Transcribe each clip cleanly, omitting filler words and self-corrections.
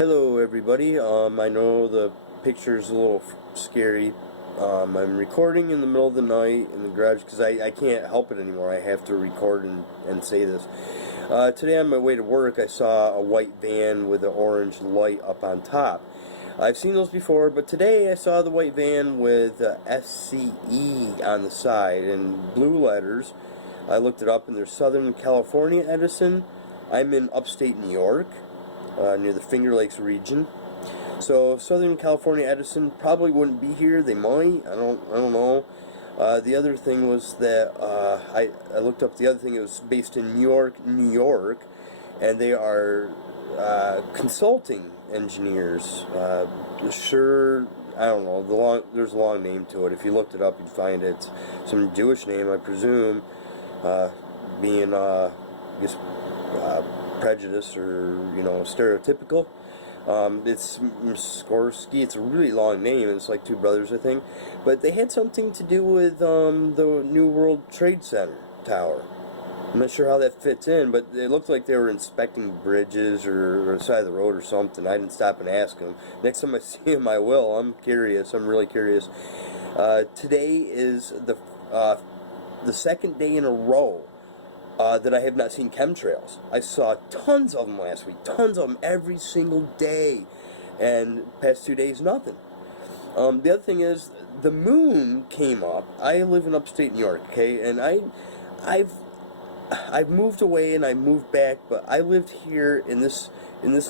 Hello everybody. I know the picture's a little scary. I'm recording in the middle of the night in the garage because I can't help it anymore. I have to record and say this. Today on my way to work I saw a white van with an orange light up on top. I've seen those before, but today I saw the white van with SCE on the side in blue letters. I looked it up and there's Southern California Edison. I'm in upstate New York. Near the Finger Lakes region. So Southern California Edison probably wouldn't be here. They might. I don't know. The other thing was that I looked up the other thing. It was based in New York, and they are consulting engineers. Sure, I don't know. There's a long name to it. If you looked it up, you'd find it. Some Jewish name, I presume, being I guess. Prejudice or stereotypical. It's Skorsky. It's a really long name. It's like two brothers, I think. But they had something to do with the New World Trade Center tower. I'm not sure how that fits in, but it looked like they were inspecting bridges or the side of the road or something. I didn't stop and ask them. Next time I see them, I will. I'm curious. I'm really curious. Today is the second day in a row that I have not seen chemtrails. I saw tons of them last week, tons of them every single day, and past 2 days, nothing. The other thing is, the moon came up. I live in upstate New York, okay, and I've moved away and I moved back, but I lived here in this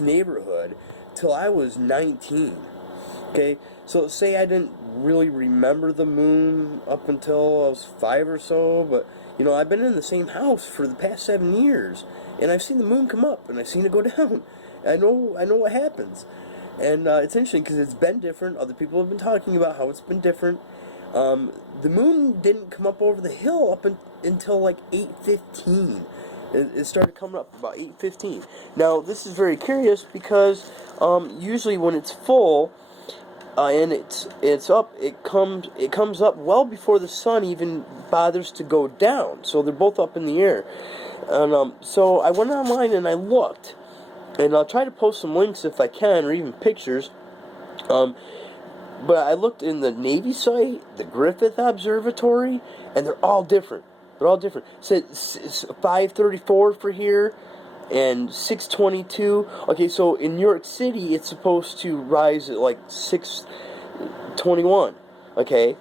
neighborhood till I was 19. Okay, so say I didn't really remember the moon up until I was 5 or so, but I've been in the same house for the past 7 years, and I've seen the moon come up and I've seen it go down. I know what happens, and it's interesting because it's been different. Other people have been talking about how it's been different. The moon didn't come up over the hill until like 8:15. It started coming up about 8:15. Now this is very curious because usually when it's full. And it's up. It comes up well before the sun even bothers to go down. So they're both up in the air. And so I went online and I looked, and I'll try to post some links if I can, or even pictures. But I looked in the Navy site, the Griffith Observatory, and they're all different. They're all different. It said 5:34 for here. And 6:22. Okay, so in New York City, it's supposed to rise at like 6:21. Okay,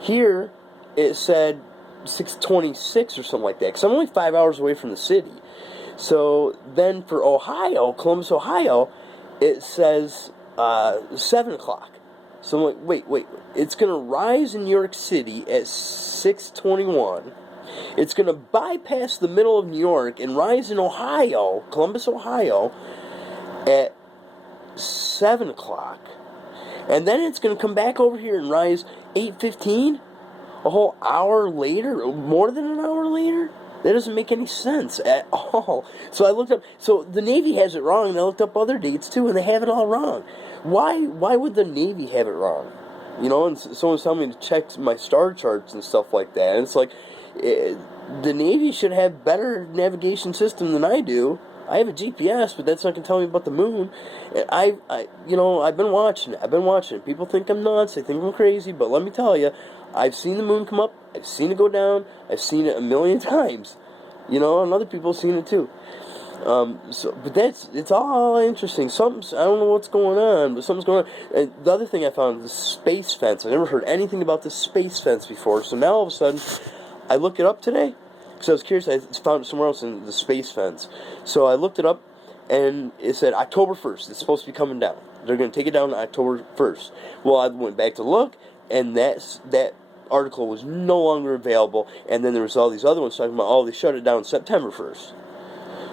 here it said 6:26 or something like that. Because I'm only 5 hours away from the city. So then for Ohio, Columbus, Ohio, it says 7 o'clock. So I'm like, wait. It's gonna rise in New York City at 6:21. It's going to bypass the middle of New York and rise in Ohio, Columbus, Ohio, at 7 o'clock. And then it's going to come back over here and rise 8:15, a whole hour later, or more than an hour later. That doesn't make any sense at all. So I looked up, so the Navy has it wrong, and I looked up other dates too, and they have it all wrong. Why would the Navy have it wrong? And someone's telling me to check my star charts and stuff like that, and it's like, the Navy should have better navigation system than I do. I have a GPS, but that's not going to tell me about the moon. And I've been watching it. People think I'm nuts. They think I'm crazy. But let me tell you, I've seen the moon come up. I've seen it go down. I've seen it a million times. And other people have seen it too. But it's all interesting. I don't know what's going on, but something's going on. And the other thing I found is the space fence. I never heard anything about the space fence before. So now all of a sudden, I looked it up today because I was curious. I found it somewhere else in the space fence. So I looked it up, and it said October 1st. It's supposed to be coming down. They're going to take it down on October 1st. Well, I went back to look, and that article was no longer available. And then there was all these other ones talking about, they shut it down September 1st.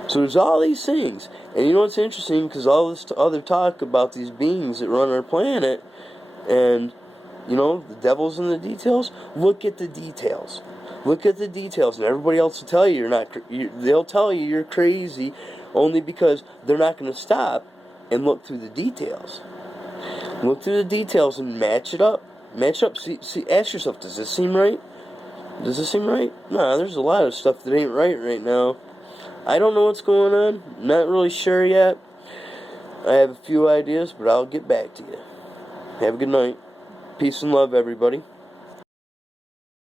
So there's all these things. And you know what's interesting? Because all this other talk about these beings that run our planet, and, the devil's in the details, look at the details. Look at the details, and everybody else will tell you you're not. They'll tell you you're crazy, only because they're not going to stop and look through the details. Look through the details and match it up. See. Ask yourself: does this seem right? Does this seem right? Nah, there's a lot of stuff that ain't right now. I don't know what's going on. Not really sure yet. I have a few ideas, but I'll get back to you. Have a good night. Peace and love, everybody.